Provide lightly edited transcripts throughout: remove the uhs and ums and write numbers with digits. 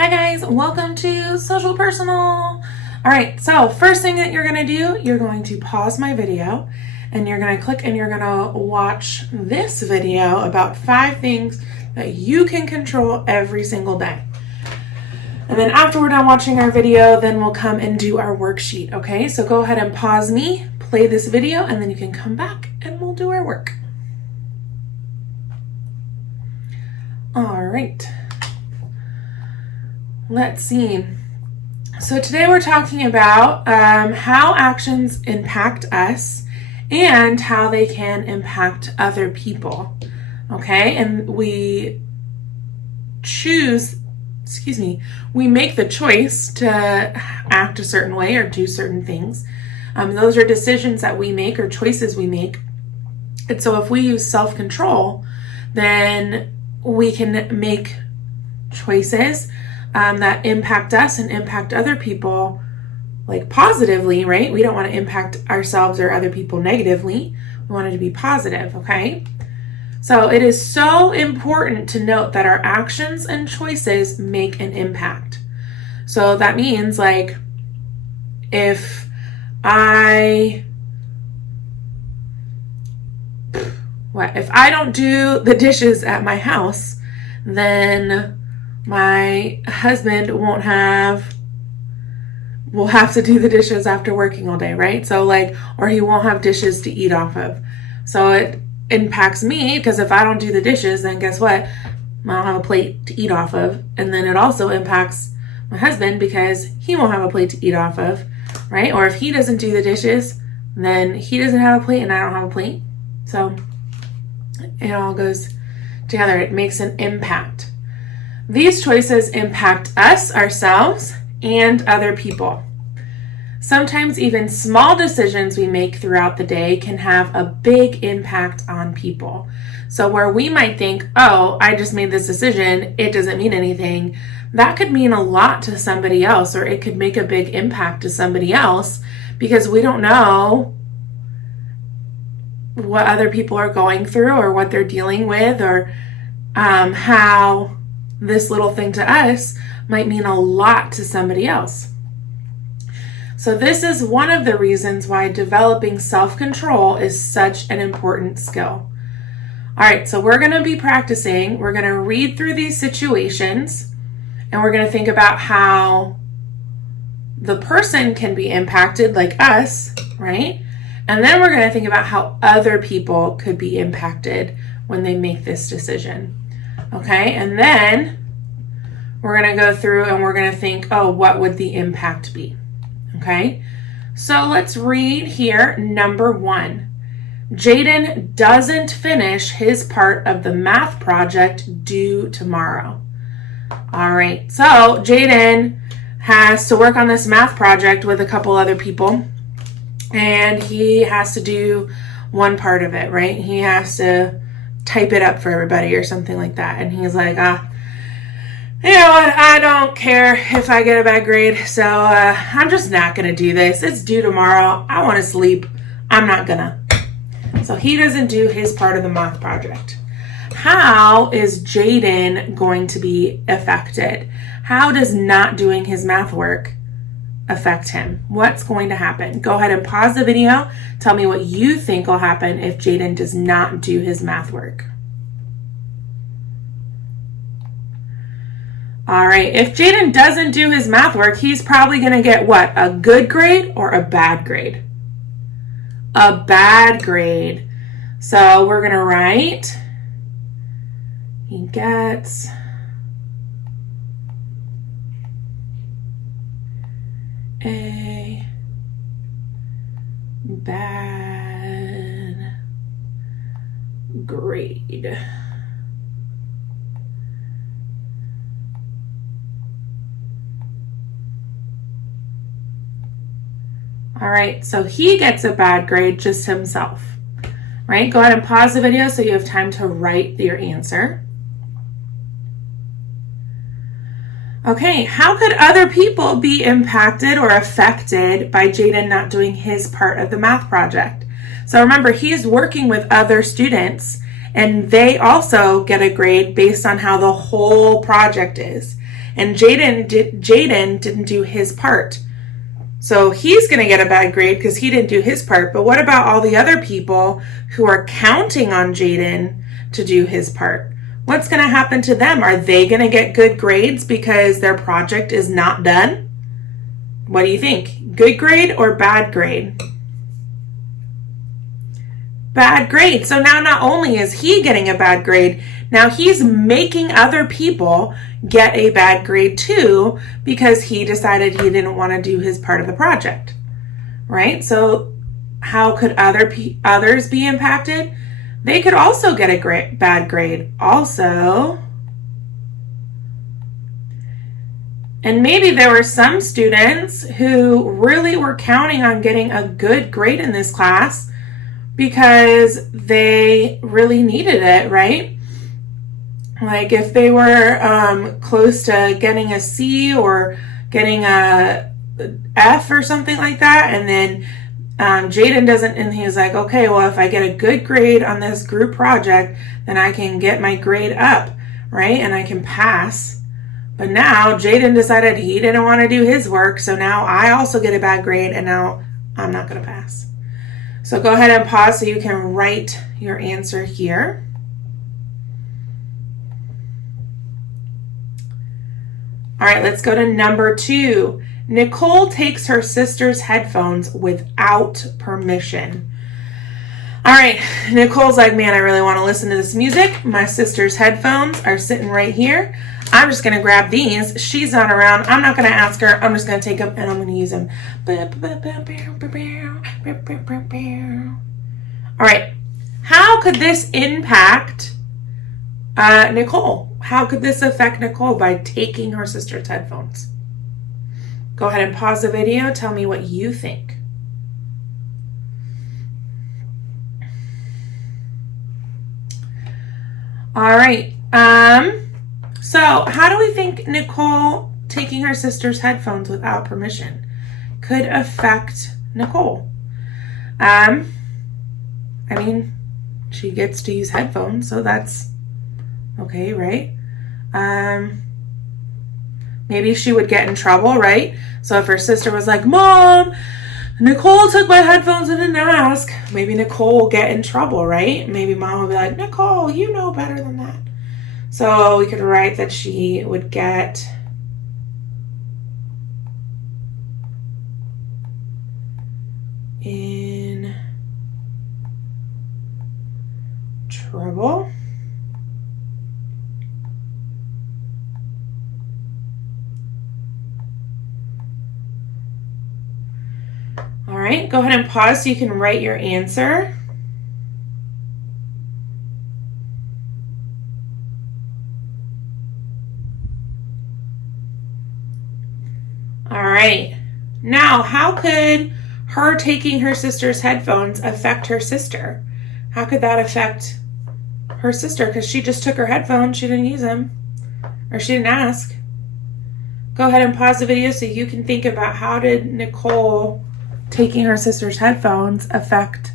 Hi guys, welcome to Social Personal. All right, so first thing that you're gonna do, you're going to pause my video and you're gonna click and you're gonna watch this video about 5 things that you can control every single day. And then after we're done watching our video, then we'll come and do our worksheet, okay? So go ahead and pause me, play this video, and then you can come back and we'll do our work. All right. Let's see. So today we're talking about how actions impact us and how they can impact other people. Okay, and we make the choice to act a certain way or do certain things. Those are decisions that we make or choices we make. And so if we use self-control, then we can make choices that impact us and impact other people, like positively, right? We don't want to impact ourselves or other people negatively. We want it to be positive, okay? So it is so important to note that our actions and choices make an impact. So that means, like, if I don't do the dishes at my house, then my husband will have to do the dishes after working all day, right? So or he won't have dishes to eat off of. So it impacts me because if I don't do the dishes, then guess what? I don't have a plate to eat off of. And then it also impacts my husband because he won't have a plate to eat off of, right? Or if he doesn't do the dishes, then he doesn't have a plate and I don't have a plate. So it all goes together. It makes an impact. These choices impact us, ourselves, and other people. Sometimes even small decisions we make throughout the day can have a big impact on people. So where we might think, oh, I just made this decision, it doesn't mean anything, that could mean a lot to somebody else, or it could make a big impact to somebody else because we don't know what other people are going through or what they're dealing with, or how this little thing to us might mean a lot to somebody else. So this is one of the reasons why developing self-control is such an important skill. All right, so we're going to be practicing. We're going to read through these situations and we're going to think about how the person can be impacted, like us, right? And then we're going to think about how other people could be impacted when they make this decision. Okay, and then we're going to go through and we're going to think, oh, what would the impact be? Okay, so let's read here. Number 1, Jaden doesn't finish his part of the math project due tomorrow. All right, so Jaden has to work on this math project with a couple other people, and he has to do one part of it, right? He has to type it up for everybody or something like that. And he's like, you know what? I don't care if I get a bad grade. So I'm just not going to do this. It's due tomorrow. I want to sleep. I'm not going to. So he doesn't do his part of the math project. How is Jaden going to be affected? How does not doing his math work affect him? What's going to happen? Go ahead and pause the video. Tell me what you think will happen if Jaden does not do his math work. All right, if Jaden doesn't do his math work, he's probably going to get what? A good grade or a bad grade? A bad grade. So we're going to write, he gets a bad grade. All right, so he gets a bad grade just himself, right? Go ahead and pause the video so you have time to write your answer. Okay, how could other people be impacted or affected by Jaden not doing his part of the math project? So remember, he's working with other students and they also get a grade based on how the whole project is. and Jaden didn't do his part. So he's going to get a bad grade because he didn't do his part. But what about all the other people who are counting on Jaden to do his part? What's going to happen to them? Are they going to get good grades because their project is not done? What do you think? Good grade or bad grade? Bad grade. So now not only is he getting a bad grade, now he's making other people get a bad grade too because he decided he didn't want to do his part of the project, right? So how could others be impacted? They could also get a bad grade also. And maybe there were some students who really were counting on getting a good grade in this class because they really needed it, right? Like if they were close to getting a C or getting a F or something like that, and then Jaden doesn't, and he's like, okay, well, if I get a good grade on this group project, then I can get my grade up, right? And I can pass. But now Jaden decided he didn't want to do his work, so now I also get a bad grade, and now I'm not going to pass. So go ahead and pause so you can write your answer here. All right, let's go to number 2. Nicole takes her sister's headphones without permission. All right, Nicole's like, man, I really want to listen to this music. My sister's headphones are sitting right here. I'm just going to grab these. She's not around. I'm not going to ask her. I'm just going to take them and I'm going to use them. All right, how could this impact Nicole? How could this affect Nicole by taking her sister's headphones? Go ahead and pause the video. Tell me what you think. All right. So how do we think Nicole taking her sister's headphones without permission could affect Nicole? I mean, she gets to use headphones, so that's okay, right? Maybe she would get in trouble, right? So if her sister was like, Mom, Nicole took my headphones and didn't ask, maybe Nicole will get in trouble, right? Maybe Mom will be like, Nicole, you know better than that. So we could write that she would get in trouble. All right, go ahead and pause so you can write your answer. All right, now how could her taking her sister's headphones affect her sister? How could that affect her sister? Because she just took her headphones, she didn't use them, or she didn't ask. Go ahead and pause the video so you can think about how did Nicole taking her sister's headphones affect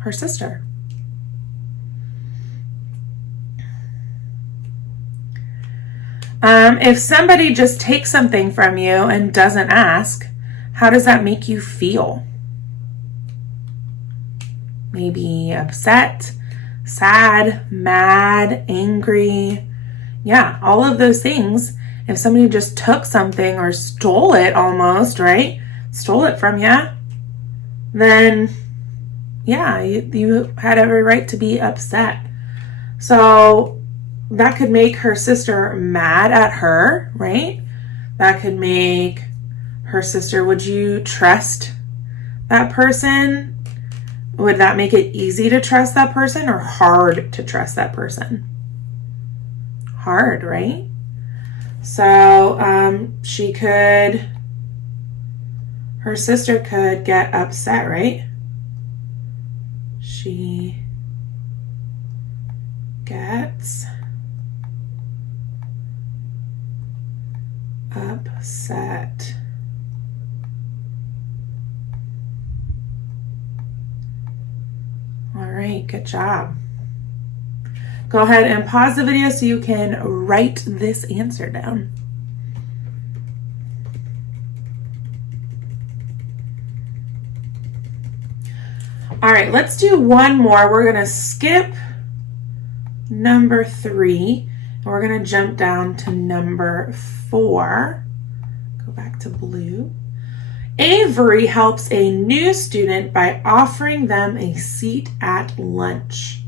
her sister? If somebody just takes something from you and doesn't ask, how does that make you feel? Maybe upset, sad, mad, angry. Yeah, all of those things. If somebody just took something or stole it almost, right? Stole it from you, then yeah, you had every right to be upset. So that could make her sister mad at her, right? That could make her sister, would you trust that person? Would that make it easy to trust that person or hard to trust that person? Hard, right? So her sister could get upset, right? She gets upset. All right, good job. Go ahead and pause the video so you can write this answer down. All right, let's do one more. We're going to skip number 3, and we're going to jump down to number 4. Go back to blue. Avery helps a new student by offering them a seat at lunch.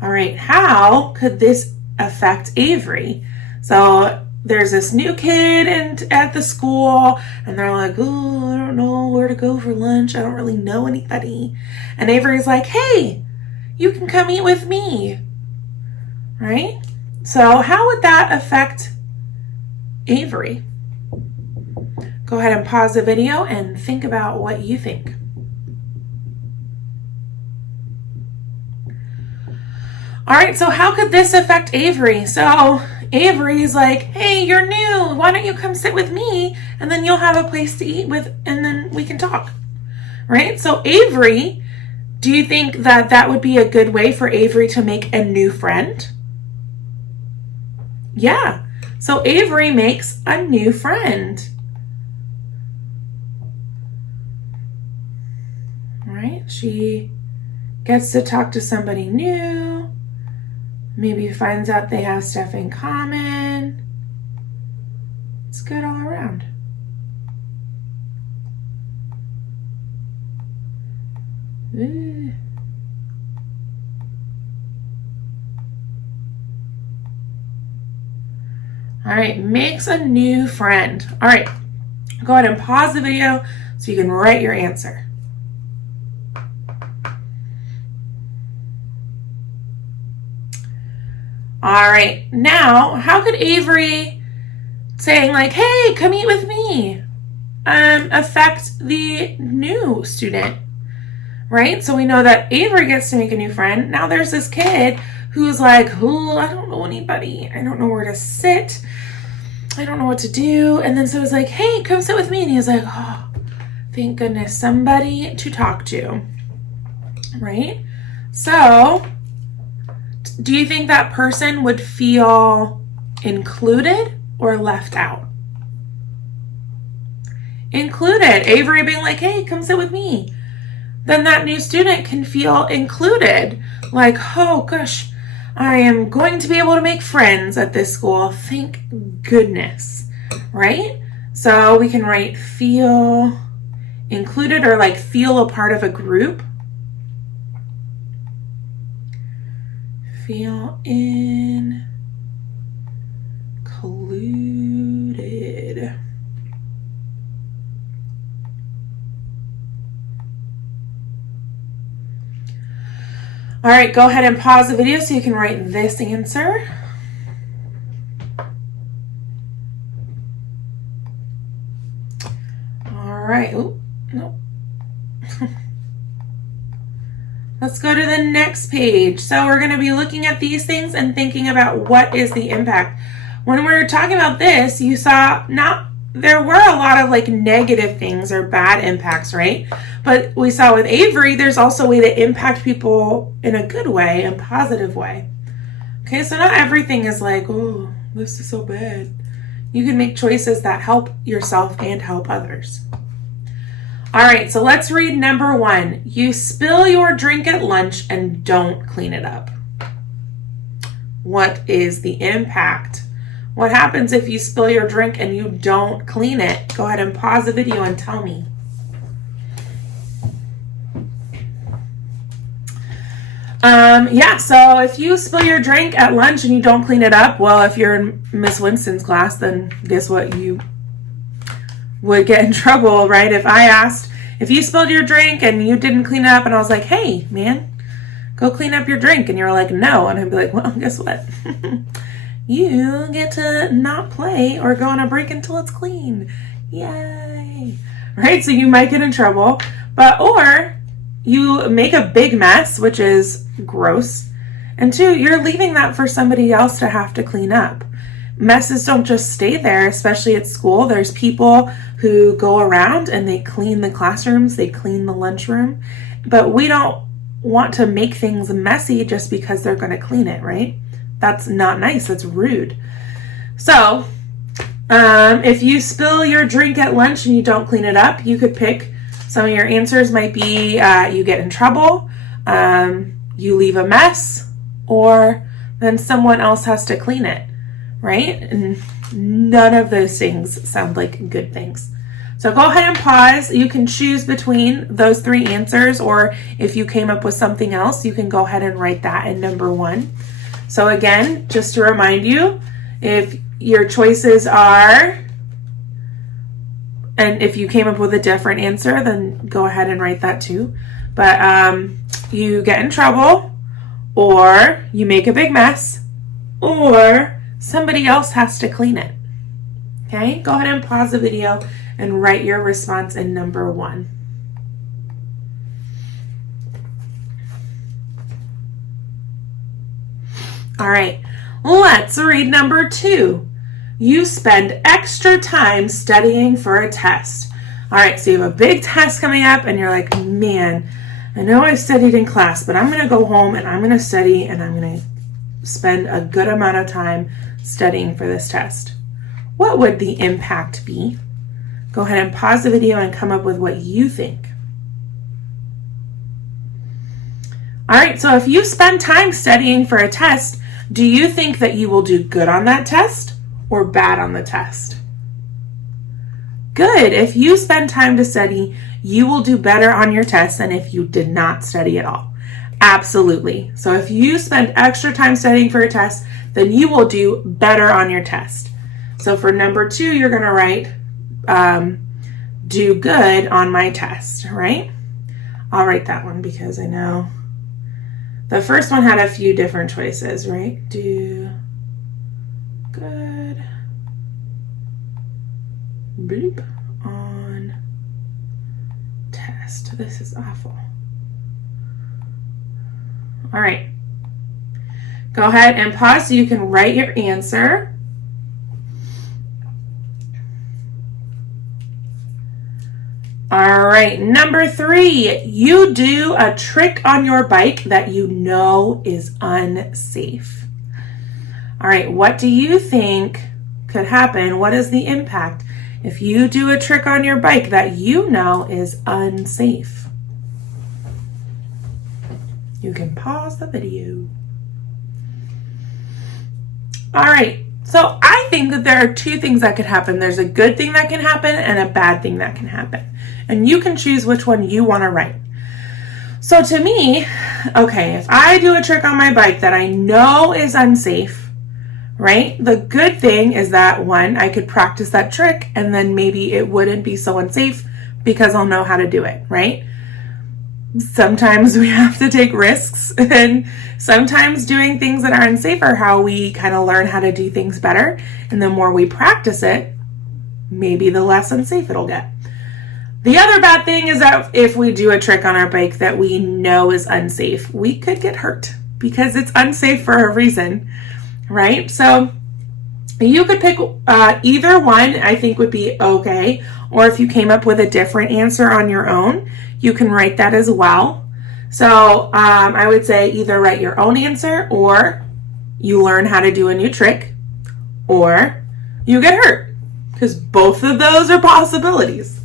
All right, how could this affect Avery? So there's this new kid at the school, and they're like, oh, I don't know where to go for lunch. I don't really know anybody. And Avery's like, hey, you can come eat with me, right? So how would that affect Avery? Go ahead and pause the video and think about what you think. All right, so how could this affect Avery? So Avery's like, hey, you're new. Why don't you come sit with me? And then you'll have a place to eat with, and then we can talk, right? So Avery, do you think that that would be a good way for Avery to make a new friend? Yeah, so Avery makes a new friend. All right, she gets to talk to somebody new. Maybe finds out they have stuff in common. It's good all around. Ooh. All right, makes a new friend. All right, go ahead and pause the video so you can write your answer. All right, now, how could Avery saying like, hey, come eat with me, affect the new student, right? So we know that Avery gets to make a new friend. Now there's this kid who's like, oh, I don't know anybody. I don't know where to sit. I don't know what to do. And then so it's like, hey, come sit with me. And he's like, oh, thank goodness, somebody to talk to, right? So do you think that person would feel included or left out? Included. Avery being like, hey, come sit with me. Then that new student can feel included. Like, oh gosh, I am going to be able to make friends at this school. Thank goodness, right? So we can write feel included or like feel a part of a group. Feel included. All right, go ahead and pause the video so you can write this answer. All right, oh, no. Let's go to the next page. So we're going to be looking at these things and thinking about what is the impact. When we were talking about this, you saw there were a lot of like negative things or bad impacts, right? But we saw with Avery, there's also a way to impact people in a good way, a positive way. Okay, so not everything is like, oh, this is so bad. You can make choices that help yourself and help others. All right, so let's read number 1. You spill your drink at lunch and don't clean it up. What is the impact? What happens if you spill your drink and you don't clean it? Go ahead and pause the video and tell me. Yeah, so if you spill your drink at lunch and you don't clean it up, well, if you're in Miss Winston's class, then guess what? You would get in trouble, right? If I asked, if you spilled your drink and you didn't clean it up and I was like, hey, man, go clean up your drink. And you're like, no. And I'd be like, well, guess what? You get to not play or go on a break until it's clean. Yay. Right? So you might get in trouble, or you make a big mess, which is gross. And 2, you're leaving that for somebody else to have to clean up. Messes don't just stay there, especially at school. There's people who go around and they clean the classrooms, they clean the lunchroom, but we don't want to make things messy just because they're going to clean it, right? That's not nice. That's rude. So if you spill your drink at lunch and you don't clean it up, you could pick Some of your answers might be you get in trouble, you leave a mess, or then someone else has to clean it, right? And none of those things sound like good things. So go ahead and pause. You can choose between those three answers, or if you came up with something else, you can go ahead and write that in number 1. So again, just to remind you, if your choices are, and if you came up with a different answer, then go ahead and write that too. But you get in trouble, or you make a big mess, or somebody else has to clean it. Okay, go ahead and pause the video and write your response in number 1. All right, let's read number 2. You spend extra time studying for a test. All right, so you have a big test coming up and you're like, man, I know I studied in class, but I'm going to go home and I'm going to study and I'm going to spend a good amount of time studying for this test. What would the impact be? Go ahead and pause the video and come up with what you think. All right, so if you spend time studying for a test, do you think that you will do good on that test or bad on the test? Good. If you spend time to study, you will do better on your test than if you did not study at all. Absolutely. So if you spend extra time studying for a test, then you will do better on your test. So for number 2, you're going to write, do good on my test, right? I'll write that one because I know the first one had a few different choices, right? Do good bloop on test. This is awful. All right. Go ahead and pause so you can write your answer. All right, number 3, you do a trick on your bike that you know is unsafe. All right, what do you think could happen? What is the impact if you do a trick on your bike that you know is unsafe? You can pause the video. All right, so I think that there are 2 things that could happen. There's a good thing that can happen and a bad thing that can happen. And you can choose which one you want to write. So to me, okay, if I do a trick on my bike that I know is unsafe, right? The good thing is that, 1, I could practice that trick and then maybe it wouldn't be so unsafe because I'll know how to do it, right? Sometimes we have to take risks, and sometimes doing things that are unsafe are how we kind of learn how to do things better. And the more we practice it, maybe the less unsafe it'll get. The other bad thing is that if we do a trick on our bike that we know is unsafe, we could get hurt because it's unsafe for a reason, right? So you could pick either one, I think would be okay. Or if you came up with a different answer on your own, you can write that as well. So I would say either write your own answer, or you learn how to do a new trick, or you get hurt, because both of those are possibilities.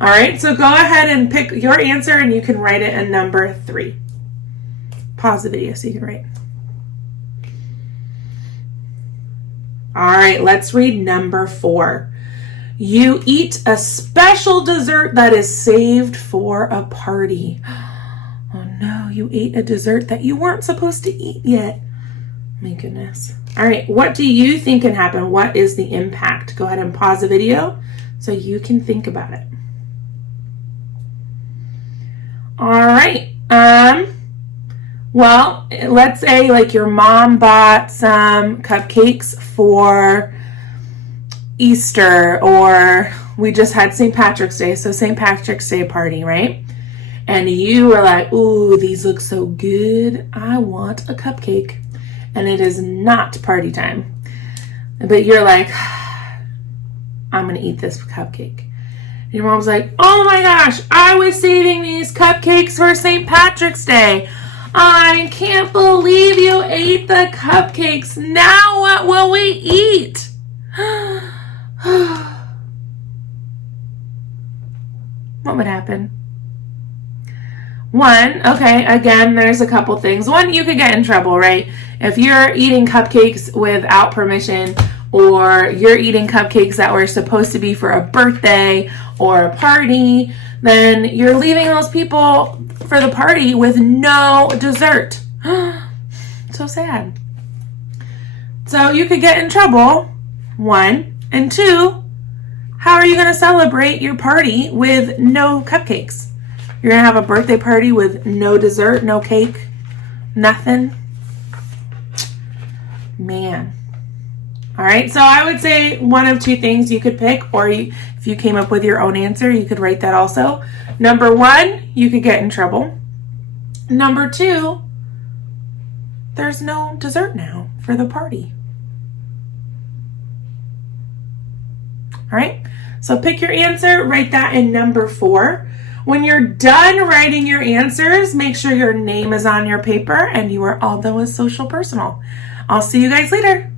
All right, so go ahead and pick your answer and you can write it in number 3. Pause the video so you can write. All right, let's read number 4. You eat a special dessert that is saved for a party. Oh no, you ate a dessert that you weren't supposed to eat yet. My goodness. All right, what do you think can happen? What is the impact? Go ahead and pause the video so you can think about it. All right. Well, let's say like your mom bought some cupcakes for Easter, or we just had St. Patrick's Day, so St. Patrick's Day party, right? And you were like, ooh, these look so good. I want a cupcake. And it is not party time. But you're like, I'm going to eat this cupcake. Your mom's like, oh my gosh, I was saving these cupcakes for St. Patrick's Day. I can't believe you ate the cupcakes. Now what will we eat? What would happen? One, okay, again, there's a couple things. One, you could get in trouble, right? If you're eating cupcakes without permission, or you're eating cupcakes that were supposed to be for a birthday or a party, then you're leaving those people for the party with no dessert. So sad. So you could get in trouble, one. And two, how are you going to celebrate your party with no cupcakes? You're going to have a birthday party with no dessert, no cake, nothing? Man. All right, so I would say one of two things you could pick, or if you came up with your own answer, you could write that also. Number one, you could get in trouble. Number two, there's no dessert now for the party. All right, so pick your answer, write that in number 4. When you're done writing your answers, make sure your name is on your paper and you are Aldo is Social Personal. I'll see you guys later.